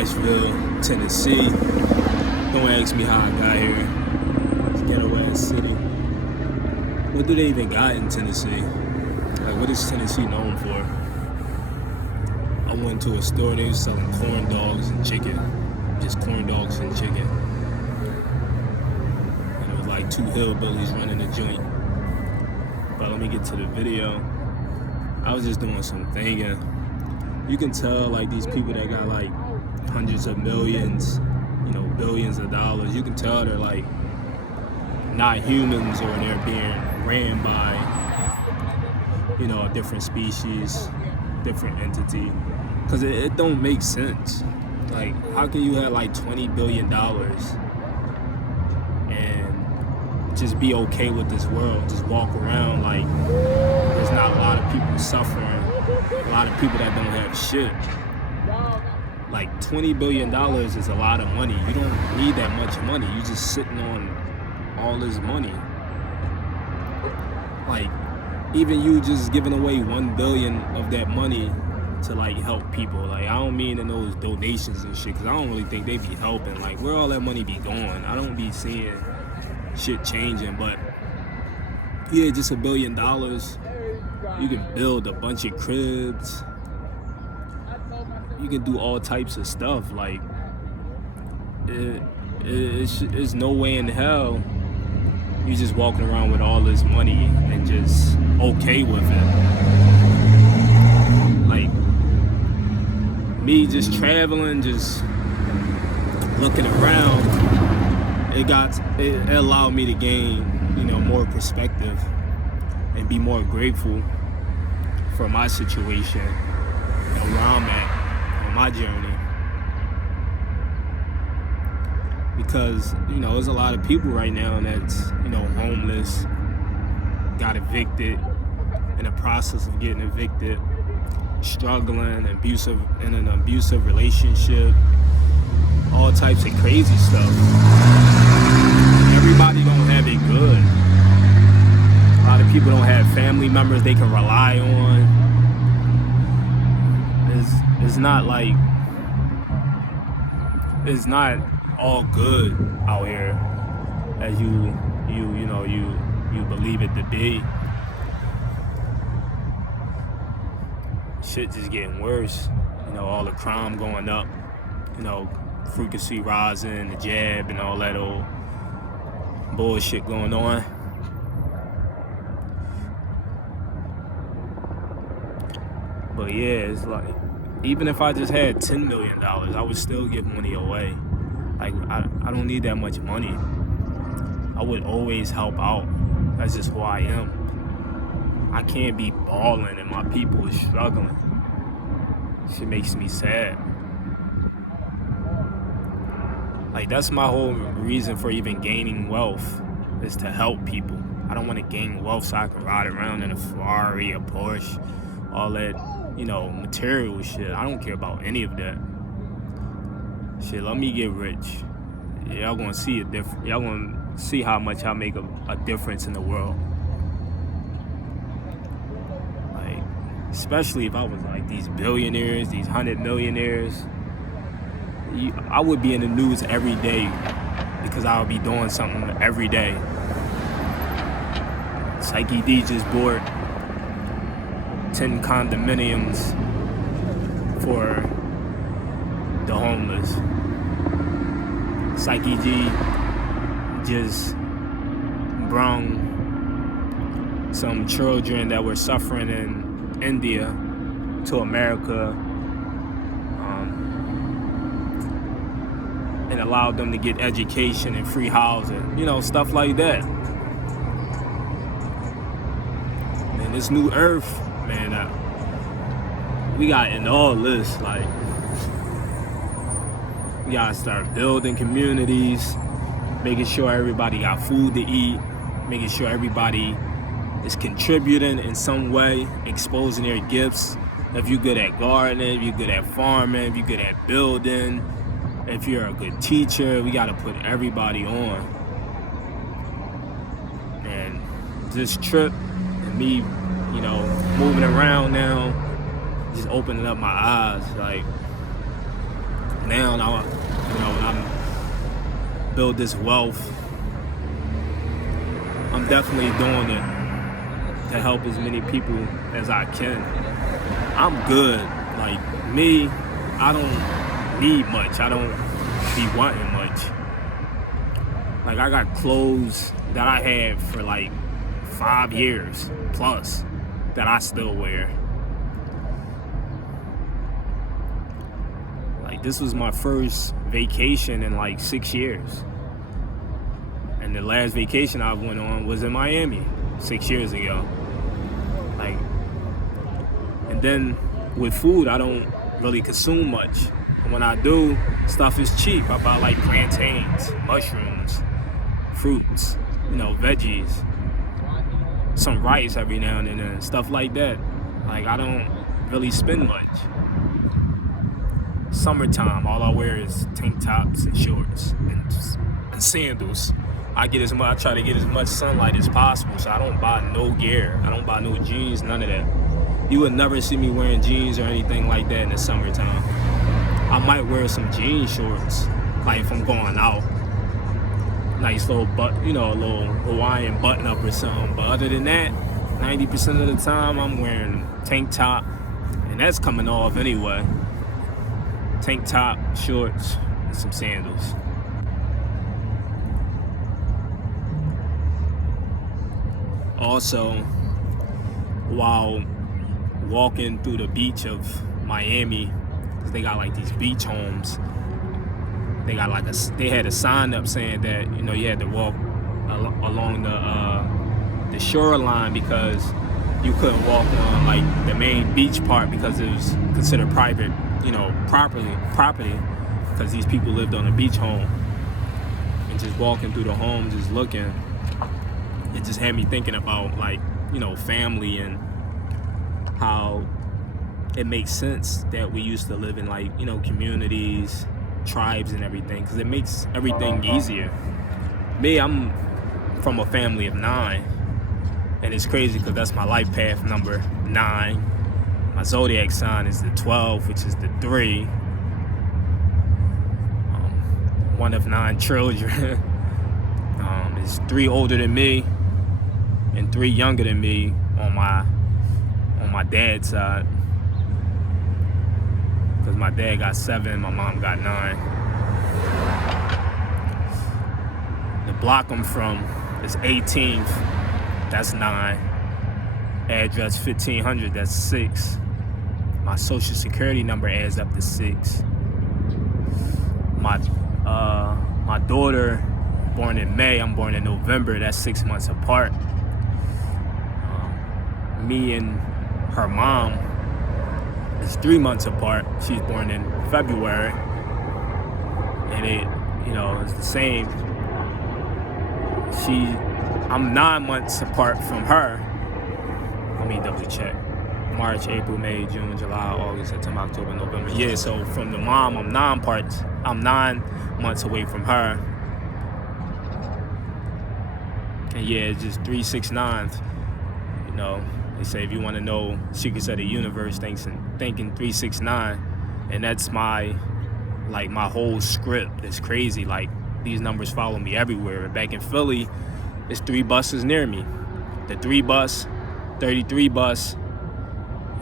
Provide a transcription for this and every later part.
Nashville, Tennessee. Don't ask me how I got here. It's ghetto-ass city. What do they even got in Tennessee? Like, what is Tennessee known for? I went to a store, they was selling corn dogs and chicken. Just corn dogs and chicken. And it was like two hillbillies running a joint. But let me get to the video. I was just doing some thinking. You can tell, like, these people that got like hundreds of millions, billions of dollars, you can tell they're like not humans, or they're being ran by, a different species, different entity. Because it don't make sense. Like, how can you have like $20 billion and just be okay with this world? Just walk around like there's not a lot of people suffering, a lot of people that don't have shit. Like, $20 billion is a lot of money. You don't need that much money. You're just sitting on all this money. Like, even you just giving away $1 billion of that money to like help people. Like, I don't mean in those donations and shit, because I don't really think they be helping. Like, where all that money be going? I don't be seeing shit changing. But yeah, just $1 billion, you can build a bunch of cribs. You can do all types of stuff. Like, it's no way in hell you just walking around with all this money and just okay with it. Like, me just traveling, just looking around, it allowed me to gain, more perspective and be more grateful for my situation, where I'm at on my journey. Because, there's a lot of people right now that's, homeless, got evicted, in the process of getting evicted, struggling, in an abusive relationship, all types of crazy stuff. Everybody don't have it good. A lot of people don't have family members they can rely on. It's not like, it's not all good out here as you believe it to be. Shit just getting worse. All the crime going up, frequency rising, the jab and all that old bullshit going on. But yeah, it's like, even if I just had $10 million, I would still give money away. Like, I don't need that much money. I would always help out. That's just who I am. I can't be balling and my people is struggling. Shit makes me sad. Like, that's my whole reason for even gaining wealth, is to help people. I don't want to gain wealth so I can ride around in a Ferrari, a Porsche, all that, material shit. I don't care about any of that. Shit, let me get rich. Y'all gonna see y'all gonna see how much I make a difference in the world. Like, especially if I was like these billionaires, these 100 millionaires, I would be in the news every day because I would be doing something every day. Psyche D just bought 10 condominiums for the homeless. Psyche G just brought some children that were suffering in India to America, and allowed them to get education and free housing, stuff like that. And this new earth, man, we got in all this, like, we gotta start building communities, making sure everybody got food to eat, making sure everybody is contributing in some way, exposing their gifts. If you're good at gardening, if you're good at farming, if you're good at building, if you're a good teacher, we gotta put everybody on. And this trip and me, moving around now, just opening up my eyes. Like, now, when I'm build this wealth, I'm definitely doing it to help as many people as I can. I'm good. Like me, I don't need much. I don't be wanting much. Like I got clothes that I had for like 5 years plus that I still wear. Like this was my first vacation in like 6 years. And the last vacation I went on was in Miami 6 years ago. Like, and then with food, I don't really consume much. And when I do, stuff is cheap. I buy like plantains, mushrooms, fruits, veggies, some rice every now and then, stuff like that. Like I don't really spend much. Summertime, all I wear is tank tops and shorts and sandals. I try to get as much sunlight as possible, so I don't buy no gear. I don't buy no jeans, none of that. You would never see me wearing jeans or anything like that in the summertime. I might wear some jean shorts, like if I'm going out. Nice little a little Hawaiian button up or something. But other than that, 90% of the time I'm wearing tank top, and that's coming off anyway. Tank top, shorts, and some sandals. Also, while walking through the beach of Miami, because they got like these beach homes, they had a sign up saying that you had to walk along the shoreline because you couldn't walk on like the main beach part because it was considered private, property, because these people lived on a beach home. And just walking through the home, just looking, it just had me thinking about like family and how it makes sense that we used to live in like communities, tribes and everything, because it makes everything easier. Me, I'm from a family of 9, and it's crazy because that's my life path number 9. My zodiac sign is the 12, which is the 3. One of 9 children. There's 3 older than me and 3 younger than me on my dad's side, because my dad got 7, my mom got 9. The block I'm from is 18th, that's 9. Address 1500, that's 6. My social security number adds up to 6. My daughter born in May, I'm born in November, that's 6 months apart. Me and her mom is 3 months apart. She's born in February, and it's the same. I'm 9 months apart from her. Let me double check. March, April, May, June, July, August, September, October, November. Yeah, so from the mom, I'm 9 months away from her. And yeah, it's just 369. They say if you want to know secrets of the universe, thinking 369, and that's my whole script. It's crazy. Like these numbers follow me everywhere. Back in Philly, there's 3 buses near me: the 3 bus, 33 bus,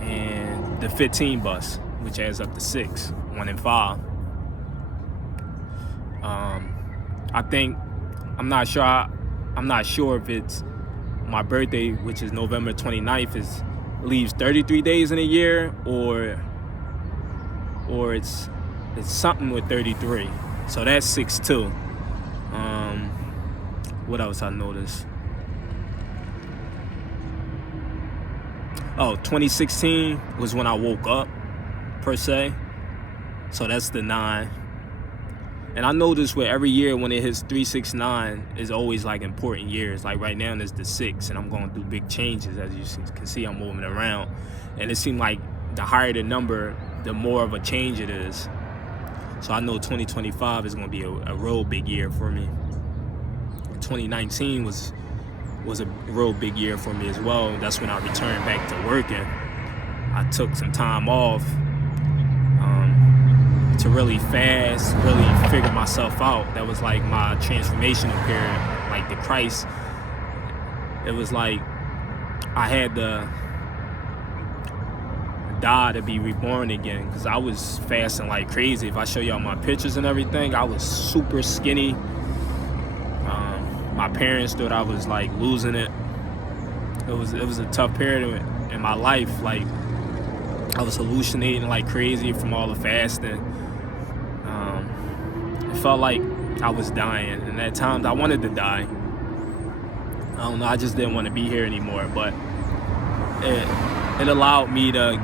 and the 15 bus, which adds up to 6, 1 and 5. I'm not sure if it's my birthday, which is November 29th, leaves 33 days in a year, or it's something with 33. So that's 6 too. What else I noticed? 2016 was when I woke up, per se. So that's the 9. And I notice with every year when it hits 369 is always like important years. Like right now it's the 6, and I'm going through big changes. As you can see, I'm moving around. And it seemed like the higher the number, the more of a change it is. So I know 2025 is going to be a real big year for me. 2019 was a real big year for me as well. That's when I returned back to working. I took some time off to really fast, really figure myself out. That was like my transformational period, like the Christ. It was like I had to die to be reborn again, because I was fasting like crazy. If I show y'all my pictures and everything, I was super skinny. My parents thought I was like losing it. It was a tough period in my life. Like, I was hallucinating like crazy from all the fasting. It felt like I was dying, and at times I wanted to die. I don't know, I just didn't want to be here anymore. But it allowed me to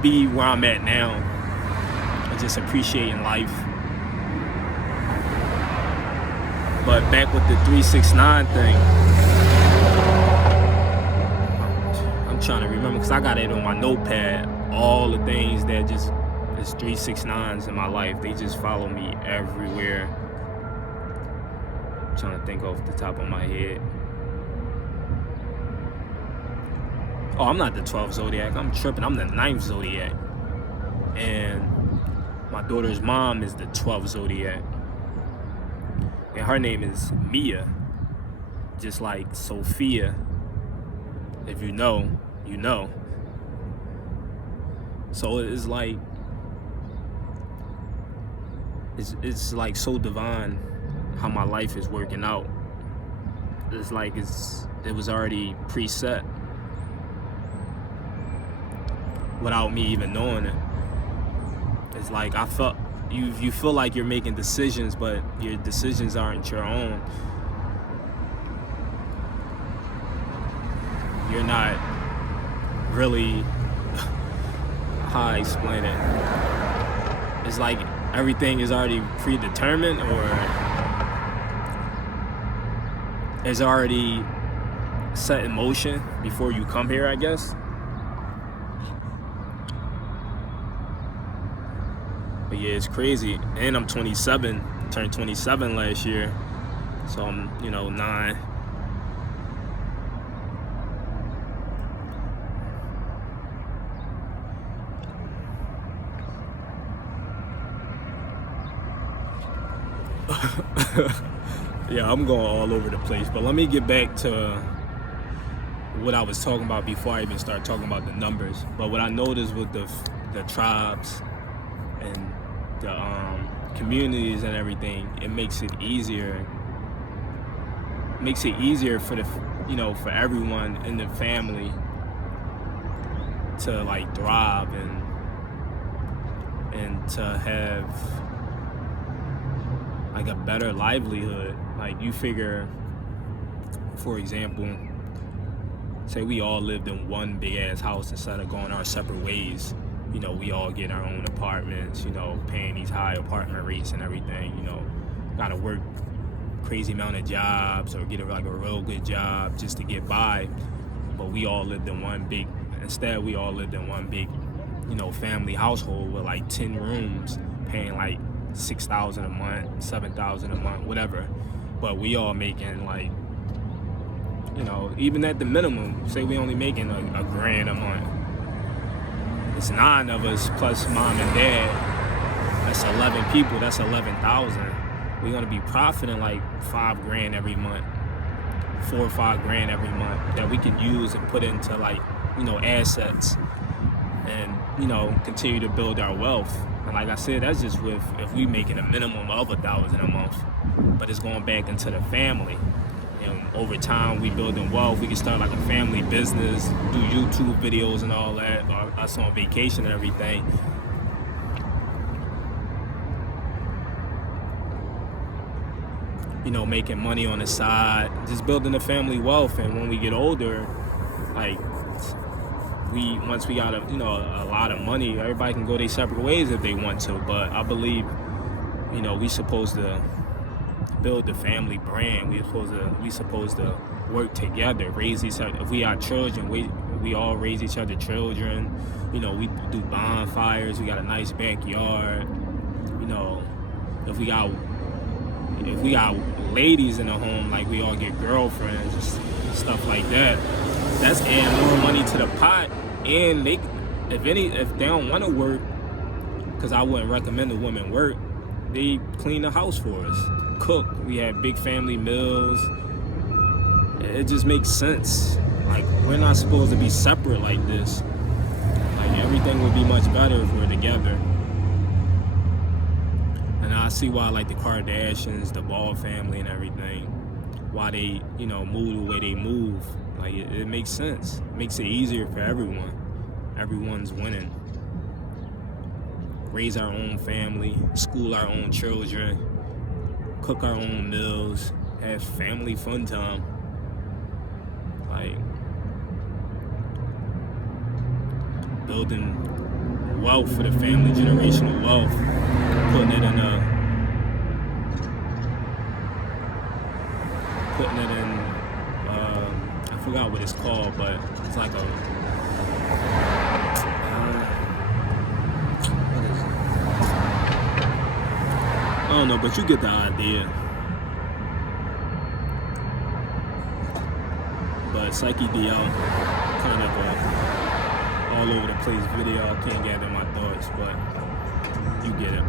be where I'm at now, and just appreciating life. But back with the 369 thing, I'm trying to remember, because I got it on my notepad, all the things that just is 369s in my life. They just follow me everywhere. I'm trying to think off the top of my head. Oh, I'm not the 12th zodiac. I'm tripping. I'm the 9th zodiac. And my daughter's mom is the 12th zodiac. And her name is Mia. Just like Sophia. If you know, you know. So it's like, it's like so divine how my life is working out. It's like it was already preset without me even knowing it. It's like I felt, you feel like you're making decisions, but your decisions aren't your own. You're not really, how I explain it? It's like everything is already predetermined, or is already set in motion before you come here, I guess. But yeah, it's crazy. And I'm 27, turned 27 last year. So I'm, 9. Yeah, I'm going all over the place. But let me get back to what I was talking about before I even start talking about the numbers. But what I noticed with the tribes and the communities and everything, it makes it easier. Makes it easier for for everyone in the family to like thrive and to have like a better livelihood. Like, you figure, for example, say we all lived in one big ass house instead of going our separate ways. We all get our own apartments, paying these high apartment rates and everything, gotta work crazy amount of jobs or get a real good job just to get by. But we all lived in one big, instead we all lived in one big, family household with like 10 rooms, paying like $6,000 a month, $7,000 a month, whatever. But we all making like, even at the minimum, say we only making a $1,000 a month. It's 9 of us plus mom and dad. That's 11 people. That's 11,000. We're gonna be profiting like $5,000 every month, $4,000 or $5,000 every month that we can use and put into like, assets, and continue to build our wealth. And like I said, that's just if we making a minimum of $1,000 a month, but it's going back into the family. And over time, we building wealth. We can start like a family business, do YouTube videos and all that, or us on vacation and everything. Making money on the side, just building the family wealth. And when we get older, like once we got a lot of money, everybody can go their separate ways if they want to. But I believe, we supposed to build the family brand. We supposed to work together, raise each other. If we are children, we all raise each other children. We do bonfires. We got a nice backyard. If we got ladies in the home, like we all get girlfriends, stuff like that. That's adding more money to the pot. And if they don't want to work, because I wouldn't recommend a woman work. They clean the house for us, cook. We have big family meals. It just makes sense. Like, we're not supposed to be separate like this. Like, everything would be much better if we're together. And I see why, like, the Kardashians, the Ball family and everything, why they, you know, move the way they move. Like, it makes sense. It makes it easier for everyone. Everyone's winning. Raise our own family, school our own children, cook our own meals, have family fun time. Like, building wealth for the family, generational wealth, putting it in I forgot what it's called, but it's like a, I don't know, but you get the idea. But Psyche Dion, kind of all over the place video. I can't gather my thoughts, but you get it.